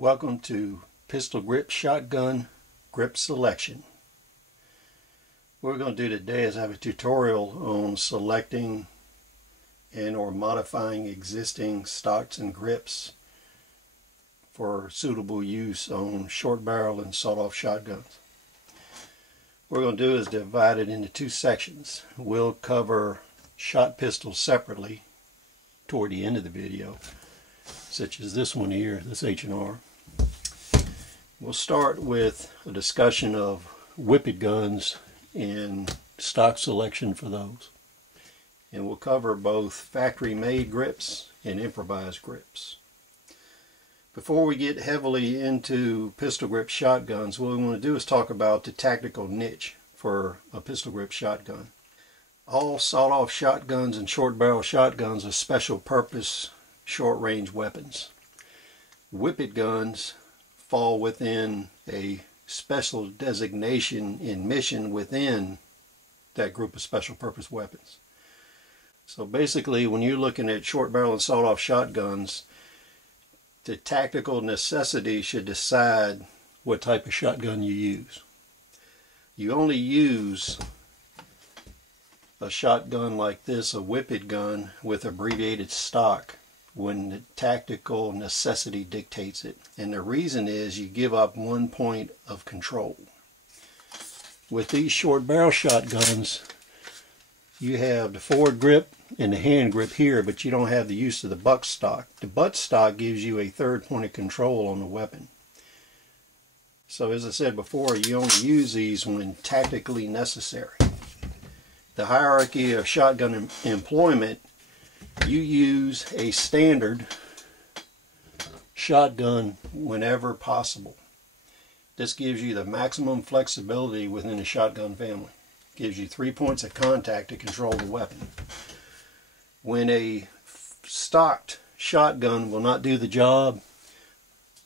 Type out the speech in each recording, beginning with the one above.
Welcome to Pistol Grip Shotgun Grip Selection. What we're going to do today is have a tutorial on selecting and or modifying existing stocks and grips for suitable use on short barrel and sawed-off shotguns. What we're going to do is divide it into two sections. We'll cover shot pistols separately toward the end of the video, such as this one here, this H&R. We'll start with a discussion of whippet guns and stock selection for those. And we'll cover both factory-made grips and improvised grips. Before we get heavily into pistol grip shotguns, what we want to do is talk about the tactical niche for a pistol grip shotgun. All sawed-off shotguns and short barrel shotguns are special purpose short-range weapons. Whippet guns fall within a special designation and mission within that group of special purpose weapons. So basically, when you're looking at short barrel and sawed-off shotguns, the tactical necessity should decide what type of shotgun you use. You only use a shotgun like this, a whippet gun with abbreviated stock, when the tactical necessity dictates it. And the reason is you give up 1 point of control. With these short barrel shotguns, you have the forward grip and the hand grip here, but you don't have the use of the butt stock. The butt stock gives you a third point of control on the weapon. So as I said before, you only use these when tactically necessary. The hierarchy of shotgun employment: you use a standard shotgun whenever possible. This gives you the maximum flexibility within the shotgun family. It gives you 3 points of contact to control the weapon. When a stocked shotgun will not do the job,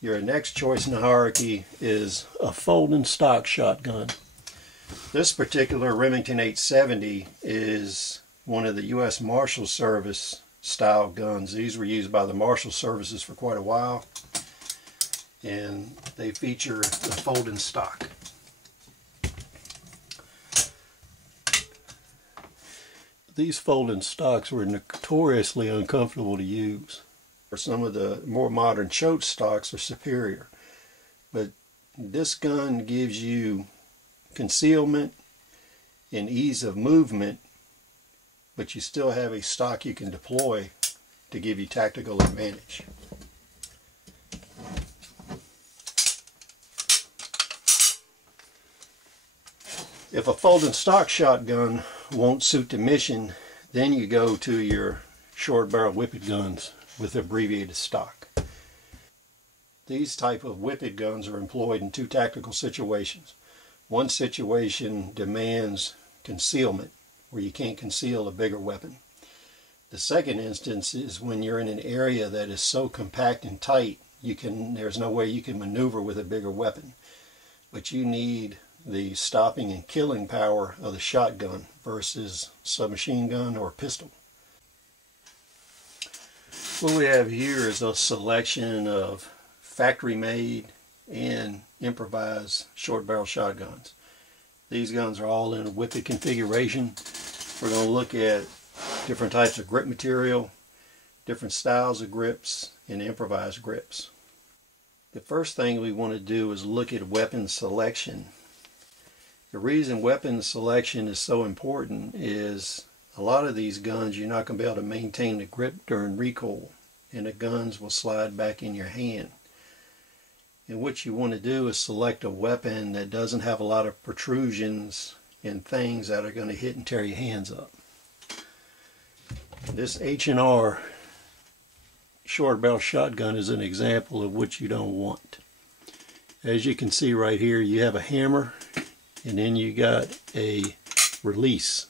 your next choice in the hierarchy is a folding stock shotgun. This particular Remington 870 is one of the U.S. Marshal Service style guns. These were used by the Marshal Services for quite a while, and they feature the folding stock. These folding stocks were notoriously uncomfortable to use. Some of the more modern choke stocks are superior, but this gun gives you concealment and ease of movement, but you still have a stock you can deploy to give you tactical advantage. If a folding stock shotgun won't suit the mission, then you go to your short barrel whippet guns with abbreviated stock. These type of whippet guns are employed in two tactical situations. One situation demands concealment, where you can't conceal a bigger weapon. The second instance is when you're in an area that is so compact and tight, there's no way you can maneuver with a bigger weapon. But you need the stopping and killing power of the shotgun versus submachine gun or pistol. What we have here is a selection of factory-made and improvised short barrel shotguns. These guns are all in a whippet configuration. We're going to look at different types of grip material, different styles of grips, and improvised grips. The first thing we want to do is look at weapon selection. The reason weapon selection is so important is a lot of these guns you're not going to be able to maintain the grip during recoil, and the guns will slide back in your hand. And what you want to do is select a weapon that doesn't have a lot of protrusions and things that are going to hit and tear your hands up. This H&R short barrel shotgun is an example of what you don't want. As you can see right here, you have a hammer, and then you got a release.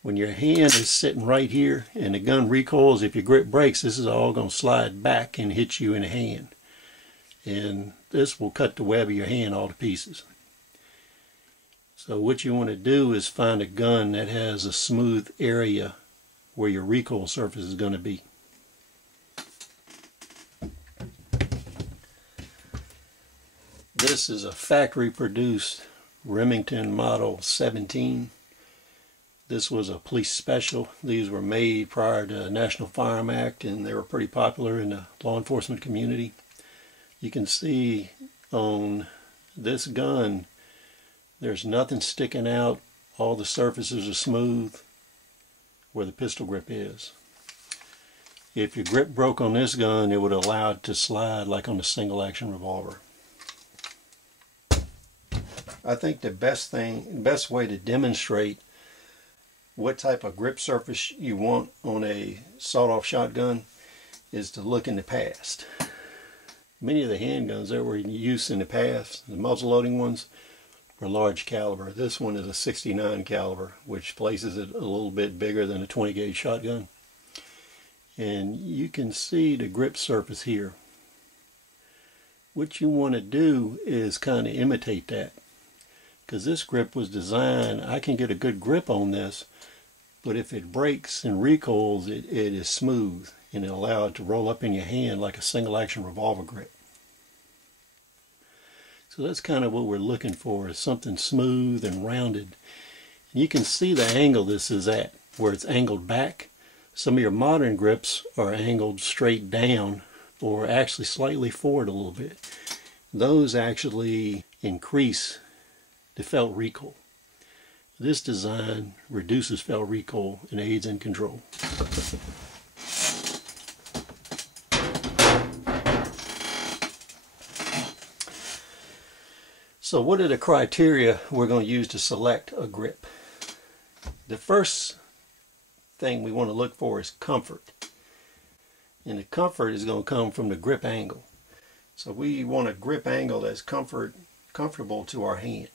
When your hand is sitting right here and the gun recoils, if your grip breaks, this is all going to slide back and hit you in the hand. And this will cut the web of your hand all to pieces. So what you want to do is find a gun that has a smooth area where your recoil surface is going to be. This is a factory produced Remington Model 17. This was a police special. These were made prior to the National Firearm Act, and they were pretty popular in the law enforcement community. You can see on this gun there's nothing sticking out. All the surfaces are smooth where the pistol grip is. If your grip broke on this gun, it would allow it to slide like on a single action revolver. I think the best way to demonstrate what type of grip surface you want on a sawed-off shotgun is to look in the past. Many of the handguns that were in use in the past, the muzzle-loading ones, were large caliber. This one is a 69 caliber, which places it a little bit bigger than a 20 gauge shotgun. And you can see the grip surface here. What you want to do is kind of imitate that, because this grip was designed, I can get a good grip on this, but if it breaks and recoils, it is smooth, and it'll allow it to roll up in your hand like a single action revolver grip. So that's kind of what we're looking for, is something smooth and rounded. And you can see the angle this is at, where it's angled back. Some of your modern grips are angled straight down, or actually slightly forward a little bit. Those actually increase the felt recoil. This design reduces felt recoil and aids in control. So what are the criteria we're going to use to select a grip? The first thing we want to look for is comfort. And the comfort is going to come from the grip angle. So we want a grip angle that's comfortable to our hand.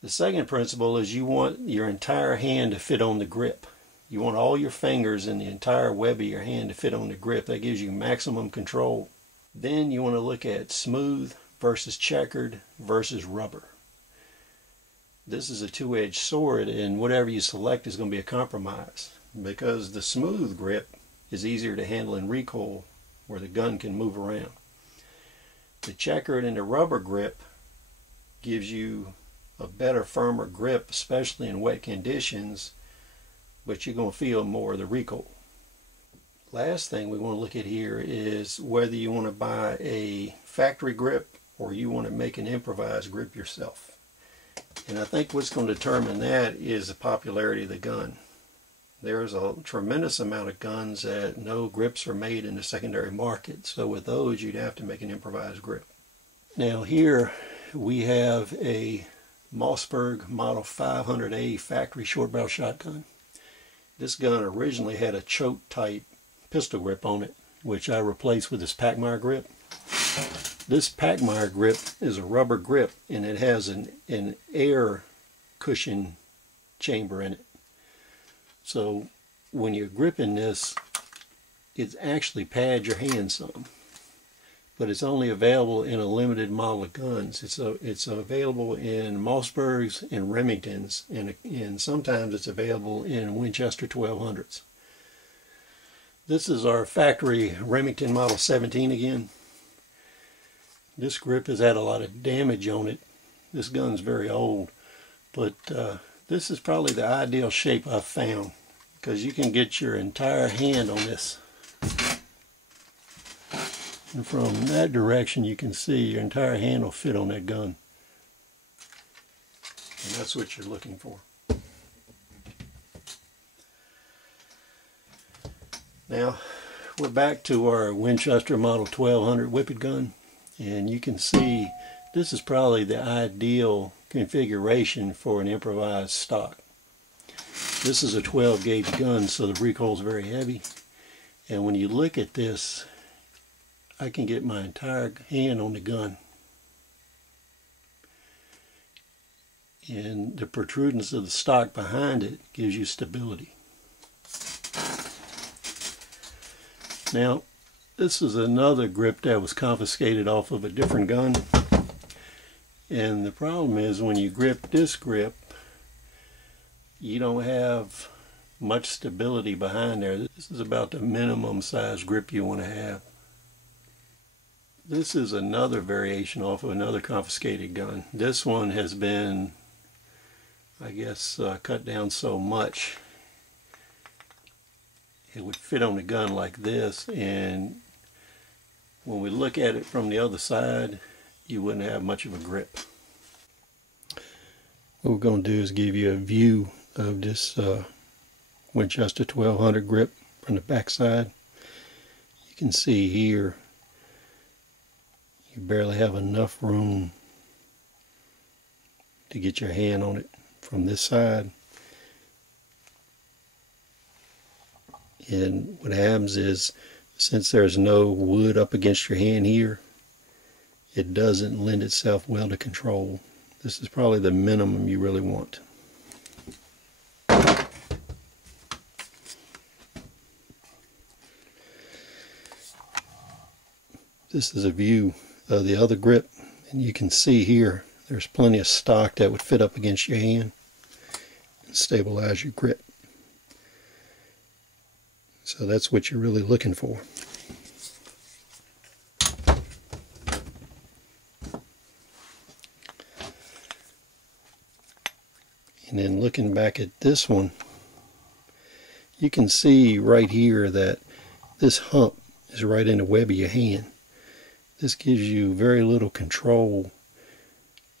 The second principle is you want your entire hand to fit on the grip. You want all your fingers and the entire web of your hand to fit on the grip. That gives you maximum control. Then you want to look at smooth versus checkered versus rubber. This is a two-edged sword, and whatever you select is going to be a compromise, because the smooth grip is easier to handle in recoil, where the gun can move around. The checkered and the rubber grip gives you a better, firmer grip, especially in wet conditions, but you're going to feel more of the recoil. Last thing we want to look at here is whether you want to buy a factory grip or you want to make an improvised grip yourself. And I think what's going to determine that is the popularity of the gun. There's a tremendous amount of guns that no grips are made in the secondary market, so with those you'd have to make an improvised grip. Now here we have a Mossberg Model 500A factory short barrel shotgun. This gun originally had a choke type pistol grip on it, which I replaced with this Pachmayr grip. This Pachmayr grip is a rubber grip, and it has an air cushion chamber in it. So when you're gripping this, it actually pads your hand some. But it's only available in a limited model of guns. It's available in Mossbergs and Remingtons, and sometimes it's available in Winchester 1200s. This is our factory Remington Model 17 again. This grip has had a lot of damage on it. This gun's very old, but this is probably the ideal shape I've found, because you can get your entire hand on this. And from that direction you can see your entire hand will fit on that gun. And that's what you're looking for. Now we're back to our Winchester Model 1200 whippet gun, and you can see this is probably the ideal configuration for an improvised stock. This is a 12 gauge gun, so the recoil is very heavy, and when you look at this, I can get my entire hand on the gun. And the protrudence of the stock behind it gives you stability. Now, this is another grip that was confiscated off of a different gun. And the problem is when you grip this grip, you don't have much stability behind there. This is about the minimum size grip you want to have. This is another variation off of another confiscated gun. This one has been, I guess, cut down so much it would fit on the gun like this, and when we look at it from the other side you wouldn't have much of a grip. What we're going to do is give you a view of this Winchester 1200 grip from the back side. You can see here you barely have enough room to get your hand on it from this side. And what happens is, since there's no wood up against your hand here, it doesn't lend itself well to control. This is probably the minimum you really want. This is a view of the other grip, and you can see here there's plenty of stock that would fit up against your hand and stabilize your grip. So that's what you're really looking for. And then looking back at this one, you can see right here that this hump is right in the web of your hand. This gives you very little control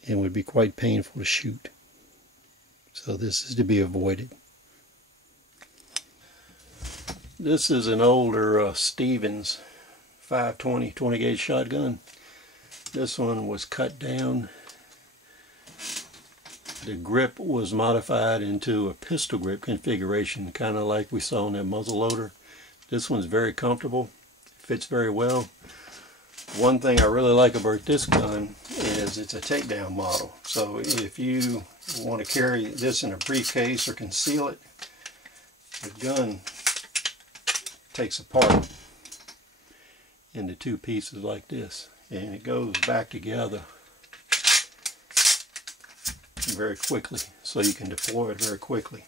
and would be quite painful to shoot. So this is to be avoided. This is an older Stevens 520 20 gauge shotgun. This one was cut down. The grip was modified into a pistol grip configuration, kind of like we saw in that muzzle loader. This one's very comfortable, fits very well. One thing I really like about this gun is it's a takedown model. So if you want to carry this in a briefcase or conceal it, the gun takes apart into two pieces like this, and it goes back together very quickly, so you can deploy it very quickly.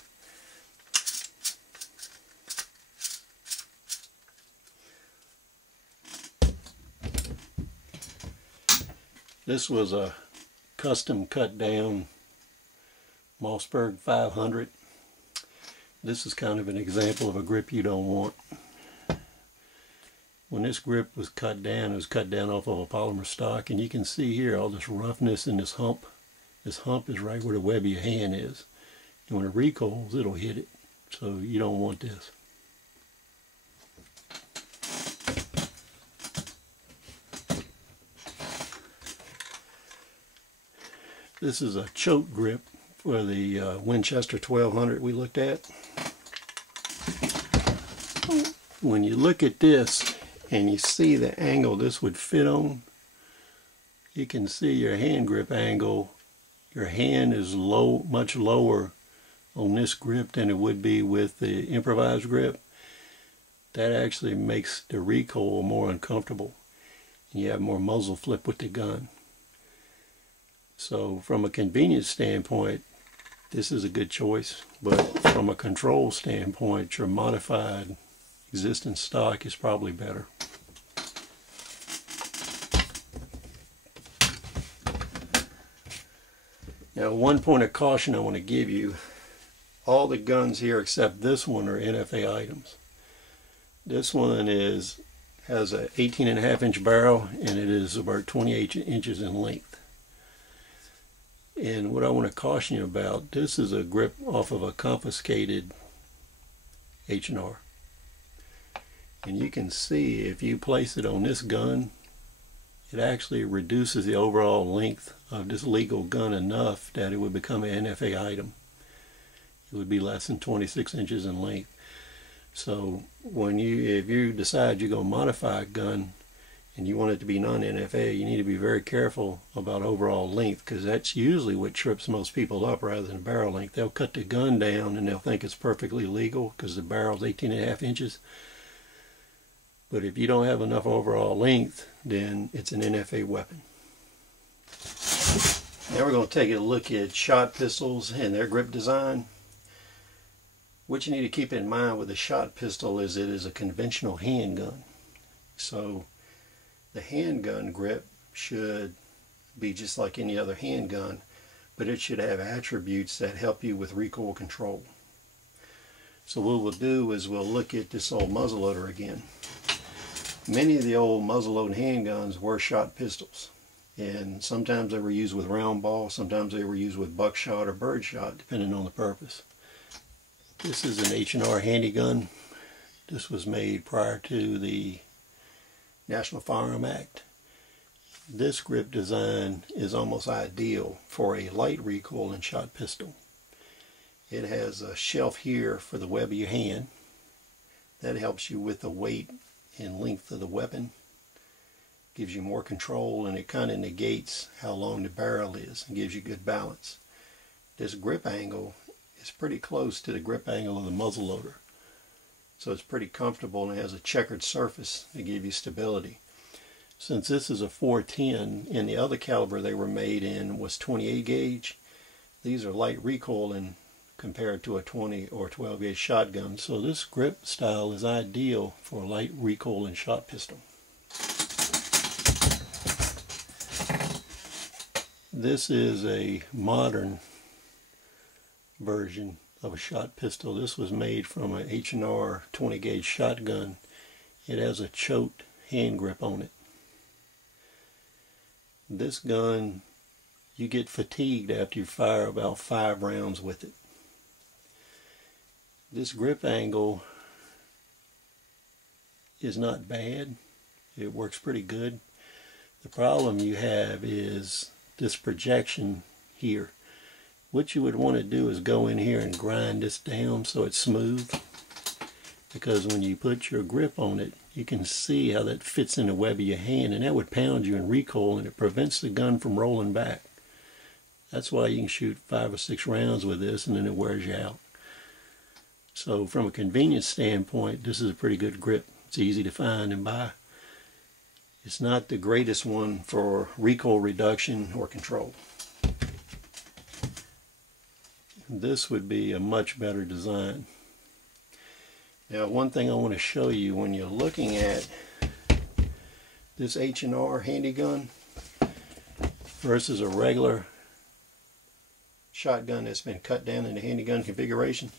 This was a custom cut down Mossberg 500. This is kind of an example of a grip you don't want. When this grip was cut down, it was cut down off of a polymer stock, and you can see here all this roughness in this hump. This hump is right where the web of your hand is, and when it recoils it'll hit it, so you don't want this. This is a choke grip for the Winchester 1200 we looked at. When you look at this and you see the angle this would fit on, you can see your hand grip angle. Your hand is much lower on this grip than it would be with the improvised grip. That actually makes the recoil more uncomfortable. You have more muzzle flip with the gun. So from a convenience standpoint, this is a good choice, but from a control standpoint, your modified existing stock is probably better. Now, one point of caution I want to give you, all the guns here except this one are NFA items. This one has a 18.5 inch barrel, and it is about 28 inches in length. And what I want to caution you about, this is a grip off of a confiscated H&R. And you can see if you place it on this gun, it actually reduces the overall length of this legal gun enough that it would become an NFA item. It would be less than 26 inches in length. So if you decide you're going to modify a gun and you want it to be non-NFA, you need to be very careful about overall length, because that's usually what trips most people up rather than barrel length. They'll cut the gun down and they'll think it's perfectly legal because the barrel's 18.5 inches. But if you don't have enough overall length, then it's an NFA weapon. Now we're going to take a look at shot pistols and their grip design. What you need to keep in mind with a shot pistol is it is a conventional handgun. So The handgun grip should be just like any other handgun, but it should have attributes that help you with recoil control. So what we'll do is we'll look at this old muzzleloader again. Many of the old muzzleloading handguns were shot pistols, and sometimes they were used with round ball, sometimes they were used with buckshot or birdshot, depending on the purpose. This is an H&R Handygun. This was made prior to the National Firearm Act. This grip design is almost ideal for a light recoil and shot pistol. It has a shelf here for the web of your hand. That helps you with the weight and length of the weapon. Gives you more control, and it kind of negates how long the barrel is and gives you good balance. This grip angle is pretty close to the grip angle of the muzzleloader. So it's pretty comfortable, and it has a checkered surface to give you stability. Since this is a 410 and the other caliber they were made in was 28 gauge, these are light recoil and compared to a 20 or 12 gauge shotgun. So this grip style is ideal for a light recoil and shot pistol. This is a modern version of a shot pistol. This was made from an H&R 20 gauge shotgun. It has a choked hand grip on it. This gun, you get fatigued after you fire about 5 rounds with it. This grip angle is not bad. It works pretty good. The problem you have is this projection here. What you would want to do is go in here and grind this down so it's smooth, because when you put your grip on it, you can see how that fits in the web of your hand, and that would pound you in recoil, and it prevents the gun from rolling back. That's why you can shoot 5 or 6 rounds with this and then it wears you out. So from a convenience standpoint, this is a pretty good grip. It's easy to find and buy. It's not the greatest one for recoil reduction or control. This would be a much better design. Now, one thing I want to show you when you're looking at this H&R Handygun versus a regular shotgun that's been cut down in the Handygun configuration,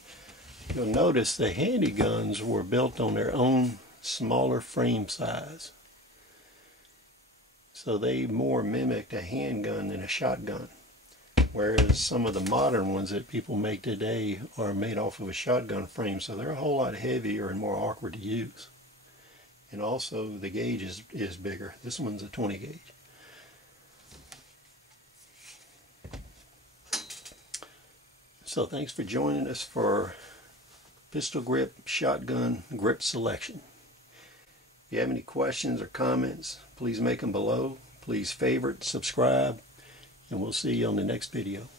you'll notice the Handyguns were built on their own smaller frame size. So they more mimicked a handgun than a shotgun. Whereas some of the modern ones that people make today are made off of a shotgun frame, so they're a whole lot heavier and more awkward to use. And also the gauge is bigger. This one's a 20 gauge. So thanks for joining us for pistol grip shotgun grip selection. If you have any questions or comments, please make them below. Please favorite, subscribe, and we'll see you on the next video.